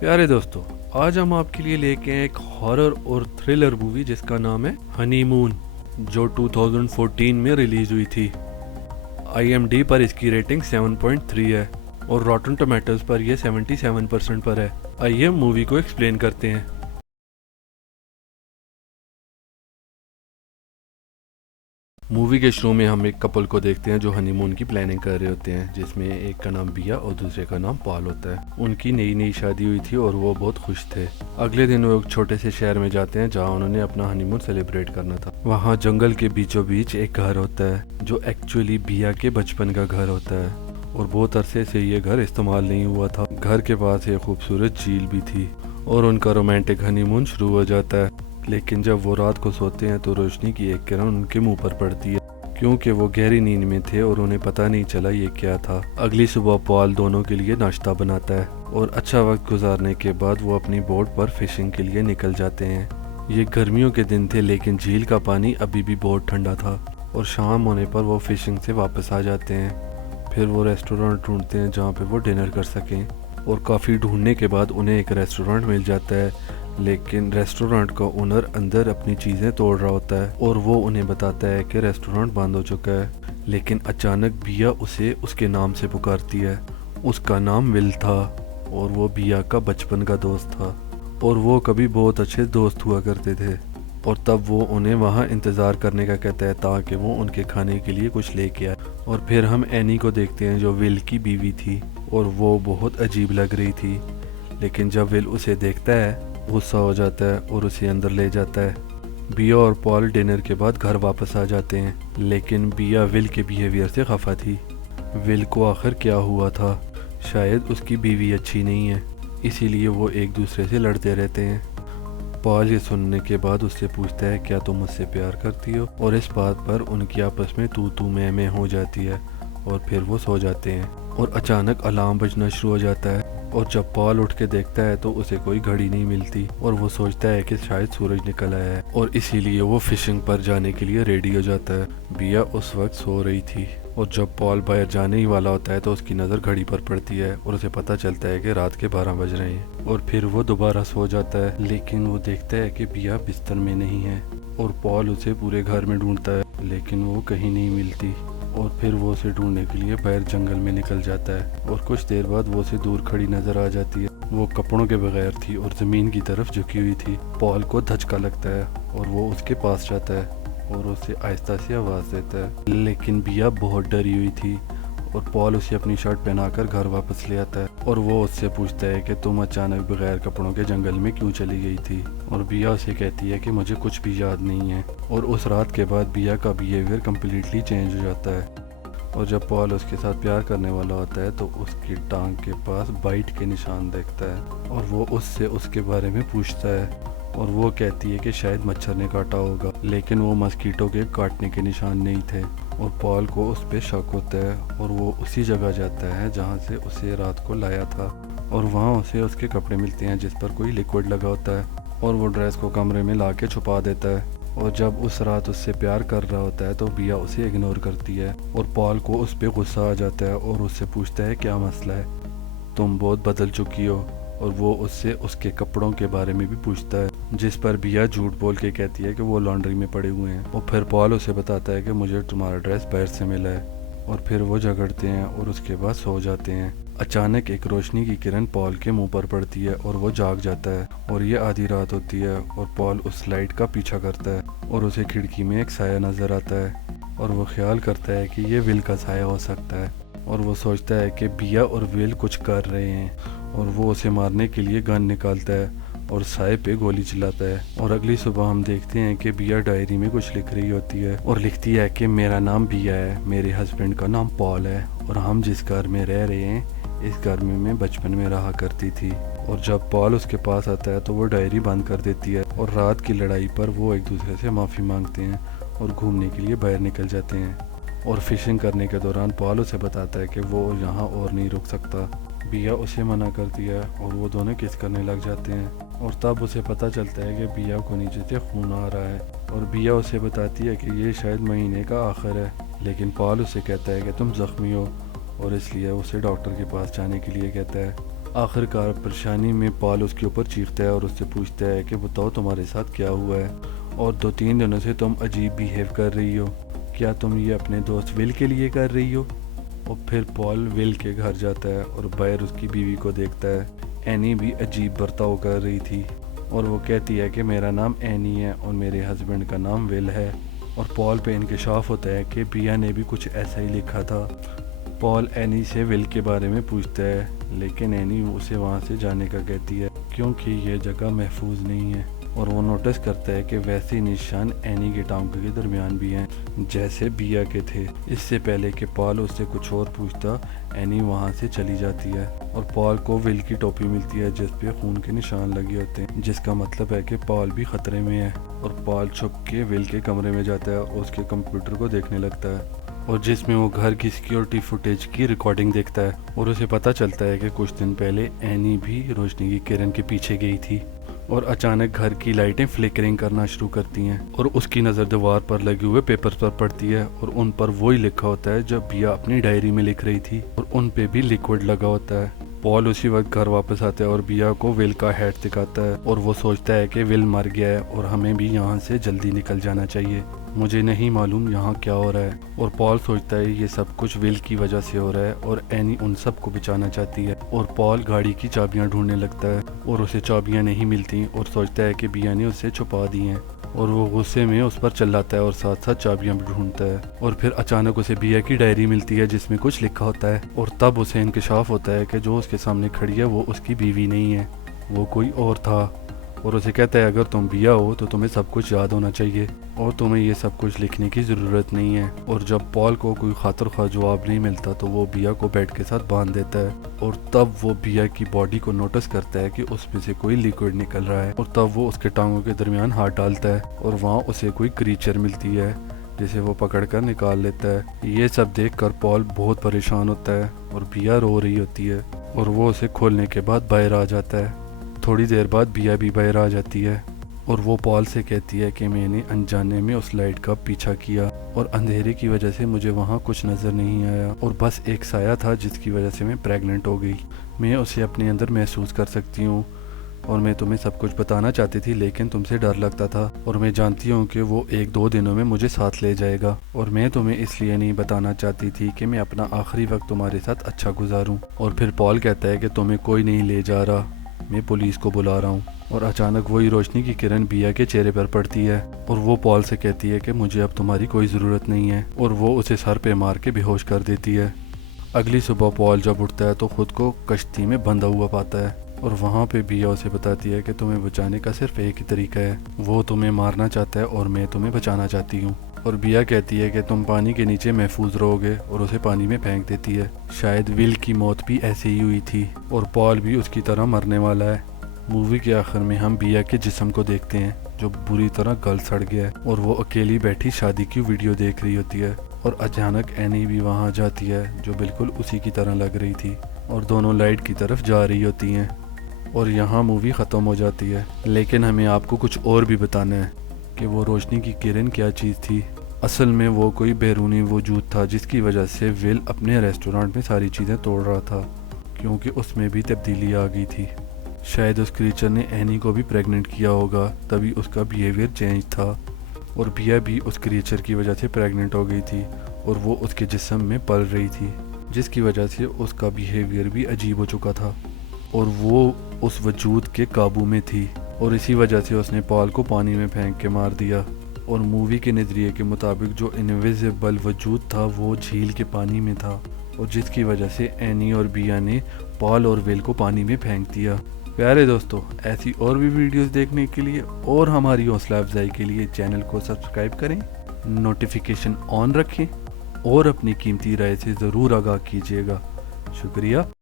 پیارے دوستو، آج ہم آپ کے لیے لے کے ہیں ایک ہارر اور تھرلر مووی جس کا نام ہے ہنی مون، جو 2014 میں ریلیز ہوئی تھی۔ آئی ایم ڈی پر اس کی ریٹنگ 7.3 ہے اور روٹن ٹومیٹوز پر یہ 77% پر ہے۔ آئیے ہم مووی کو ایکسپلین کرتے ہیں۔ مووی کے شروع میں ہم ایک کپل کو دیکھتے ہیں جو ہنی مون کی پلاننگ کر رہے ہوتے ہیں، جس میں ایک کا نام بیا اور دوسرے کا نام پال ہوتا ہے۔ ان کی نئی شادی ہوئی تھی اور وہ بہت خوش تھے۔ اگلے دن وہ ایک چھوٹے سے شہر میں جاتے ہیں جہاں انہوں نے اپنا ہنی مون سیلیبریٹ کرنا تھا۔ وہاں جنگل کے بیچوں بیچ ایک گھر ہوتا ہے جو ایکچولی بیا کے بچپن کا گھر ہوتا ہے، اور بہت عرصے سے یہ گھر استعمال نہیں ہوا تھا۔ گھر کے پاس ایک خوبصورت جھیل بھی تھی اور ان کا رومانٹک ہنی مون شروع ہو جاتا ہے۔ لیکن جب وہ رات کو سوتے ہیں تو روشنی کی ایک کرن ان کے منہ پر پڑتی ہے، کیونکہ وہ گہری نیند میں تھے اور انہیں پتہ نہیں چلا یہ کیا تھا۔ اگلی صبح پال دونوں کے لیے ناشتہ بناتا ہے اور اچھا وقت گزارنے کے بعد وہ اپنی بوٹ پر فشنگ کے لیے نکل جاتے ہیں۔ یہ گرمیوں کے دن تھے لیکن جھیل کا پانی ابھی بھی بہت ٹھنڈا تھا، اور شام ہونے پر وہ فشنگ سے واپس آ جاتے ہیں۔ پھر وہ ریسٹورانٹ ڈھونڈتے ہیں جہاں پہ وہ ڈنر کر سکیں، اور کافی ڈھونڈنے کے بعد انہیں ایک ریسٹورانٹ مل جاتا ہے۔ لیکن ریسٹورانٹ کا اونر اندر اپنی چیزیں توڑ رہا ہوتا ہے اور وہ انہیں بتاتا ہے کہ ریسٹورانٹ بند ہو چکا ہے۔ لیکن اچانک بیا اسے اس کے نام سے پکارتی ہے۔ اس کا نام ول تھا اور وہ بیا کا بچپن کا دوست تھا، اور وہ کبھی بہت اچھے دوست ہوا کرتے تھے۔ اور تب وہ انہیں وہاں انتظار کرنے کا کہتا ہے تاکہ وہ ان کے کھانے کے لیے کچھ لے کے آئے۔ اور پھر ہم اینی کو دیکھتے ہیں جو ول کی بیوی تھی، اور وہ بہت عجیب لگ رہی تھی۔ لیکن جب ول اسے دیکھتا ہے غصہ ہو جاتا ہے اور اسے اندر لے جاتا ہے۔ بیا اور پال ڈنر کے بعد گھر واپس آ جاتے ہیں، لیکن بیا ول کے بیہیویئر سے خفا تھی۔ ول کو آخر کیا ہوا تھا؟ شاید اس کی بیوی اچھی نہیں ہے، اسی لیے وہ ایک دوسرے سے لڑتے رہتے ہیں۔ پال یہ سننے کے بعد اس سے پوچھتا ہے کیا تم مجھ سے پیار کرتی ہو، اور اس بات پر ان کی آپس میں تو میں ہو جاتی ہے، اور پھر وہ سو جاتے ہیں۔ اور اچانک الارم بجنا شروع ہو جاتا ہے، اور جب پال اٹھ کے دیکھتا ہے تو اسے کوئی گھڑی نہیں ملتی، اور وہ سوچتا ہے کہ شاید سورج نکل آیا ہے، اور اسی لیے وہ فشنگ پر جانے کے لیے ریڈی ہو جاتا ہے۔ بیا اس وقت سو رہی تھی، اور جب پال باہر جانے ہی والا ہوتا ہے تو اس کی نظر گھڑی پر پڑتی ہے اور اسے پتہ چلتا ہے کہ رات کے 12 بج رہے ہیں، اور پھر وہ دوبارہ سو جاتا ہے۔ لیکن وہ دیکھتا ہے کہ بیا بستر میں نہیں ہے، اور پال اسے پورے گھر میں ڈھونڈتا ہے لیکن وہ کہیں نہیں ملتی، اور پھر وہ اسے ڈھونڈنے کے لیے باہر جنگل میں نکل جاتا ہے، اور کچھ دیر بعد وہ اسے دور کھڑی نظر آ جاتی ہے۔ وہ کپڑوں کے بغیر تھی اور زمین کی طرف جھکی ہوئی تھی۔ پال کو دھچکا لگتا ہے اور وہ اس کے پاس جاتا ہے اور اسے آہستہ سے آواز دیتا ہے، لیکن بیا بہت ڈری ہوئی تھی، اور پال اسے اپنی شرٹ پہنا کر گھر واپس لے آتا ہے، اور وہ اس سے پوچھتا ہے کہ تم اچانک بغیر کپڑوں کے جنگل میں کیوں چلی گئی تھی، اور بیا اسے کہتی ہے کہ مجھے کچھ بھی یاد نہیں ہے۔ اور اس رات کے بعد بیا کا بیہیویئر کمپلیٹلی چینج ہو جاتا ہے، اور جب پال اس کے ساتھ پیار کرنے والا ہوتا ہے تو اس کی ٹانگ کے پاس بائٹ کے نشان دیکھتا ہے، اور وہ اس سے اس کے بارے میں پوچھتا ہے، اور وہ کہتی ہے کہ شاید مچھر نے کاٹا ہوگا، لیکن وہ مسکیٹو کے کاٹنے کے نشان نہیں تھے۔ اور پال کو اس پہ شک ہوتا ہے، اور وہ اسی جگہ جاتا ہے جہاں سے اسے رات کو لایا تھا، اور وہاں اسے اس کے کپڑے ملتے ہیں جس پر کوئی لیکوڈ لگا ہوتا ہے، اور وہ ڈریس کو کمرے میں لا کے چھپا دیتا ہے۔ اور جب اس رات اس سے پیار کر رہا ہوتا ہے تو بیا اسے اگنور کرتی ہے، اور پال کو اس پہ غصہ آ جاتا ہے اور اس سے پوچھتا ہے کیا مسئلہ ہے، تم بہت بدل چکی ہو، اور وہ اس سے اس کے کپڑوں کے بارے میں بھی پوچھتا ہے، جس پر بیا جھوٹ بول کے کہتی ہے کہ وہ لانڈری میں پڑے ہوئے ہیں، اور پھر پال اسے بتاتا ہے کہ مجھے تمہارا ڈریس باہر سے ملا ہے، اور پھر وہ جھگڑتے ہیں اور اس کے بعد سو جاتے ہیں۔ اچانک ایک روشنی کی کرن پال کے منہ پر پڑتی ہے اور وہ جاگ جاتا ہے، اور یہ آدھی رات ہوتی ہے، اور پال اس لائٹ کا پیچھا کرتا ہے اور اسے کھڑکی میں ایک سایہ نظر آتا ہے، اور وہ خیال کرتا ہے کہ یہ ول کا سایہ ہو سکتا ہے، اور وہ سوچتا ہے کہ بیا اور ول کچھ کر رہے ہیں، اور وہ اسے مارنے کے لیے گن نکالتا ہے اور سائے پہ گولی چلاتا ہے۔ اور اگلی صبح ہم دیکھتے ہیں کہ بیا ڈائری میں کچھ لکھ رہی ہوتی ہے، اور لکھتی ہے کہ میرا نام بیا ہے، میرے ہسبینڈ کا نام پال ہے، اور ہم جس گھر میں رہ رہے ہیں اس گھر میں بچپن میں رہا کرتی تھی۔ اور جب پال اس کے پاس آتا ہے تو وہ ڈائری بند کر دیتی ہے، اور رات کی لڑائی پر وہ ایک دوسرے سے معافی مانگتے ہیں اور گھومنے کے لیے باہر نکل جاتے ہیں۔ اور فشنگ کرنے کے دوران پال اسے بتاتا ہے کہ وہ یہاں اور نہیں رک سکتا۔ بیا اسے منع کرتی ہے اور وہ دونوں کس کرنے لگ جاتے ہیں، اور تب اسے پتہ چلتا ہے کہ بیا کو نیچے سے خون آ رہا ہے، اور بیا اسے بتاتی ہے کہ یہ شاید مہینے کا آخر ہے، لیکن پال اسے کہتا ہے کہ تم زخمی ہو، اور اس لیے اسے ڈاکٹر کے پاس جانے کے لیے کہتا ہے۔ آخر کار پریشانی میں پال اس کے اوپر چیختا ہے اور اس سے پوچھتا ہے کہ بتاؤ تمہارے ساتھ کیا ہوا ہے، اور 2-3 دنوں سے تم عجیب بیہیو کر رہی ہو، کیا تم یہ اپنے دوست ول کے لیے کر رہی ہو؟ اور پھر پال ول کے گھر جاتا ہے اور باہر اس کی بیوی کو دیکھتا ہے۔ اینی بھی عجیب برتاؤ کر رہی تھی اور وہ کہتی ہے کہ میرا نام اینی ہے اور میرے ہسبینڈ کا نام ول ہے، اور پال پہ انکشاف ہوتا ہے کہ بیا نے بھی کچھ ایسا ہی لکھا تھا۔ پال اینی سے ول کے بارے میں پوچھتا ہے لیکن اینی اسے وہاں سے جانے کا کہتی ہے کیونکہ یہ جگہ محفوظ نہیں ہے، اور وہ نوٹس کرتا ہے کہ ویسے نشان اینی کے ٹانگوں کے درمیان بھی ہیں جیسے بیا کے تھے۔ اس سے پہلے کہ پال اس سے کچھ اور پوچھتا، اینی وہاں سے چلی جاتی ہے اور پال کو ول کی ٹوپی ملتی ہے جس پہ خون کے نشان لگے ہوتے ہیں، جس کا مطلب ہے کہ پال بھی خطرے میں ہے، اور پال چھپ کے ول کے کمرے میں جاتا ہے اور اس کے کمپیوٹر کو دیکھنے لگتا ہے، اور جس میں وہ گھر کی سیکیورٹی فوٹیج کی ریکارڈنگ دیکھتا ہے، اور اسے پتہ چلتا ہے کہ کچھ دن پہلے اینی بھی روشنی کی کرن کے پیچھے گئی تھی، اور اچانک گھر کی لائٹیں فلیکرنگ کرنا شروع کرتی ہیں اور اس کی نظر دیوار پر لگے ہوئے پیپرز پر پڑتی ہے، اور ان پر وہی لکھا ہوتا ہے جب بیا اپنی ڈائری میں لکھ رہی تھی، اور ان پہ بھی لیکوڈ لگا ہوتا ہے۔ پال اسی وقت گھر واپس آتا ہے اور بیا کو ول کا ہیٹ دکھاتا ہے، اور وہ سوچتا ہے کہ ول مر گیا ہے اور ہمیں بھی یہاں سے جلدی نکل جانا چاہیے، مجھے نہیں معلوم یہاں کیا ہو رہا ہے، اور پال سوچتا ہے یہ سب کچھ ول کی وجہ سے ہو رہا ہے اور اینی ان سب کو بچانا چاہتی ہے، اور پال گاڑی کی چابیاں ڈھونڈنے لگتا ہے اور اسے چابیاں نہیں ملتی اور سوچتا ہے کہ بیا نے اسے چھپا دی ہیں، اور وہ غصے میں اس پر چلاتا ہے اور ساتھ ساتھ چابیاں بھی ڈھونڈتا ہے، اور پھر اچانک اسے بیا کی ڈائری ملتی ہے جس میں کچھ لکھا ہوتا ہے، اور تب اسے انکشاف ہوتا ہے کہ جو اس کے سامنے کھڑی ہے وہ اس کی بیوی نہیں ہے، وہ کوئی اور تھا، اور اسے کہتا ہے اگر تم بیا ہو تو تمہیں سب کچھ یاد ہونا چاہیے اور تمہیں یہ سب کچھ لکھنے کی ضرورت نہیں ہے، اور جب پال کو کوئی خاطر خواہ جواب نہیں ملتا تو وہ بیا کو بیڈ کے ساتھ باندھ دیتا ہے، اور تب وہ بیا کی باڈی کو نوٹس کرتا ہے کہ اس میں سے کوئی لیکوڈ نکل رہا ہے، اور تب وہ اس کے ٹانگوں کے درمیان ہاتھ ڈالتا ہے اور وہاں اسے کوئی کریچر ملتی ہے جسے وہ پکڑ کر نکال لیتا ہے۔ یہ سب دیکھ کر پال بہت پریشان ہوتا ہے اور بیا رو رہی ہوتی ہے، اور وہ اسے کھولنے کے بعد باہر آ جاتا ہے۔ تھوڑی دیر بعد بیا بھی باہر آ جاتی ہے اور وہ پال سے کہتی ہے کہ میں نے انجانے میں اس لائٹ کا پیچھا کیا اور اندھیرے کی وجہ سے مجھے وہاں کچھ نظر نہیں آیا، اور بس ایک سایہ تھا جس کی وجہ سے میں پریگننٹ ہو گئی، میں اسے اپنے اندر محسوس کر سکتی ہوں، اور میں تمہیں سب کچھ بتانا چاہتی تھی لیکن تم سے ڈر لگتا تھا، اور میں جانتی ہوں کہ وہ 1-2 دنوں میں مجھے ساتھ لے جائے گا، اور میں تمہیں اس لیے نہیں بتانا چاہتی تھی کہ میں اپنا آخری وقت تمہارے ساتھ اچھا گزاروں۔ اور پھر پال کہتا ہے کہ تمہیں کوئی نہیں لے جا رہا، میں پولیس کو بلا رہا ہوں، اور اچانک وہی روشنی کی کرن بیا کے چہرے پر پڑتی ہے، اور وہ پال سے کہتی ہے کہ مجھے اب تمہاری کوئی ضرورت نہیں ہے، اور وہ اسے سر پہ مار کے بے ہوش کر دیتی ہے۔ اگلی صبح پال جب اٹھتا ہے تو خود کو کشتی میں بندھا ہوا پاتا ہے، اور وہاں پہ بیا اسے بتاتی ہے کہ تمہیں بچانے کا صرف ایک ہی طریقہ ہے، وہ تمہیں مارنا چاہتا ہے اور میں تمہیں بچانا چاہتی ہوں، اور بیا کہتی ہے کہ تم پانی کے نیچے محفوظ رہو گے، اور اسے پانی میں پھینک دیتی ہے۔ شاید ول کی موت بھی ایسے ہی ہوئی تھی اور پال بھی اس کی طرح مرنے والا ہے۔ مووی کے آخر میں ہم بیا کے جسم کو دیکھتے ہیں جو بری طرح گل سڑ گیا ہے، اور وہ اکیلی بیٹھی شادی کی ویڈیو دیکھ رہی ہوتی ہے، اور اچانک اینی بھی وہاں جاتی ہے جو بالکل اسی کی طرح لگ رہی تھی، اور دونوں لائٹ کی طرف جا رہی ہوتی ہیں، اور یہاں مووی ختم ہو جاتی ہے، لیکن ہمیں آپ کو کچھ اور بھی بتانا ہے کہ وہ روشنی کی کرن کیا چیز تھی۔ اصل میں وہ کوئی بیرونی وجود تھا جس کی وجہ سے ول اپنے ریسٹورانٹ میں ساری چیزیں توڑ رہا تھا، کیونکہ اس میں بھی تبدیلی آ گئی تھی۔ شاید اس کریچر نے اینی کو بھی پریگننٹ کیا ہوگا، تبھی اس کا بیہیویئر چینج تھا، اور بیا بھی اس کریچر کی وجہ سے پریگننٹ ہو گئی تھی، اور وہ اس کے جسم میں پل رہی تھی، جس کی وجہ سے اس کا بیہیویئر بھی عجیب ہو چکا تھا، اور وہ اس وجود کے قابو میں تھی، اور اسی وجہ سے اس نے پال کو پانی میں پھینک کے مار دیا، اور مووی کے نظریے کے مطابق جو انویزیبل وجود تھا وہ جھیل کے پانی میں تھا، اور جس کی وجہ سے اینی اور بیا نے پال اور ول کو پانی میں پھینک دیا۔ پیارے دوستو، ایسی اور بھی ویڈیوز دیکھنے کے لیے اور ہماری حوصلہ افزائی کے لیے چینل کو سبسکرائب کریں، نوٹیفیکیشن آن رکھیں، اور اپنی قیمتی رائے سے ضرور آگاہ کیجیے گا۔ شکریہ۔